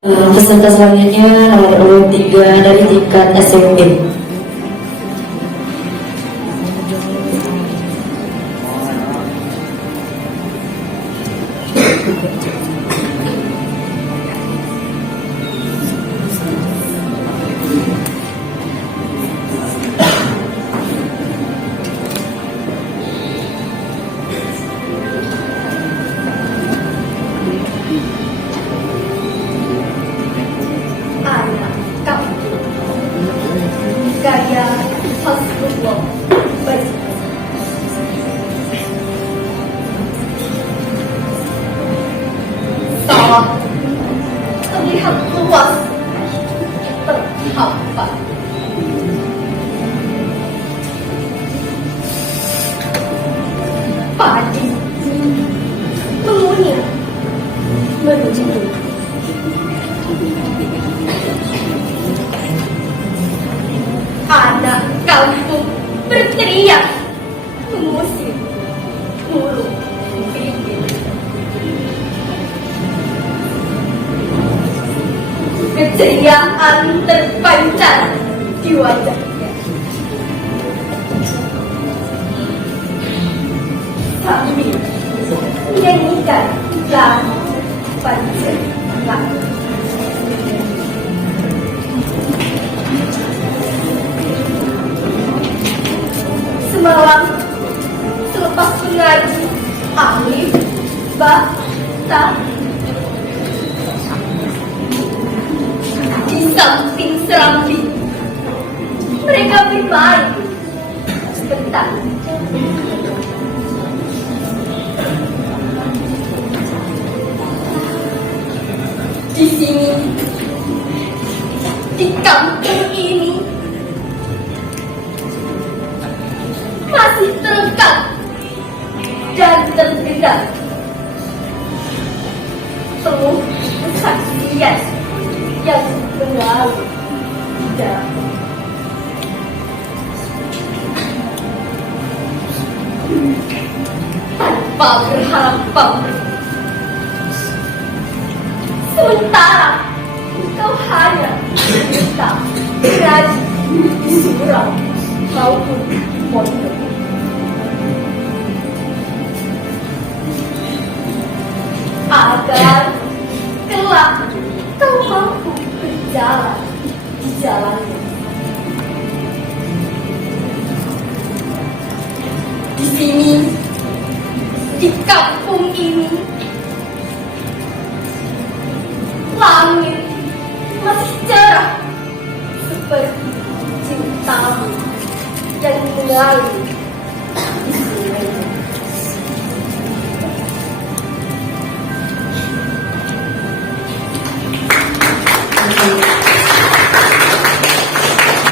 Peserta selanjutnya nomor urut 3 dari tingkat SMP. Anak kampung gaya Hasbullah baik sawah terlihat luas terhampar padi mengunyah menuju anak kampung berteriak mengusir mulut bibir. Keceriaan terpancar di wajahnya sambil menyanyikan lagu Pancasila. Semalam selepas mengaji alif, ba, ta, di samping serambi mereka bermain sebentar. Di sini, di kampung ini masih terekam dan terdengar penuh kesaksian yang mengalir dan tanpa berharap pamrih. Sementara kau hanya minta beraji di surau maupun pondok. Agar kelak kau mampu berjalan di jalannya. Di sini, di kampung ini, langit masih cerah seperti cintamu yang mengalir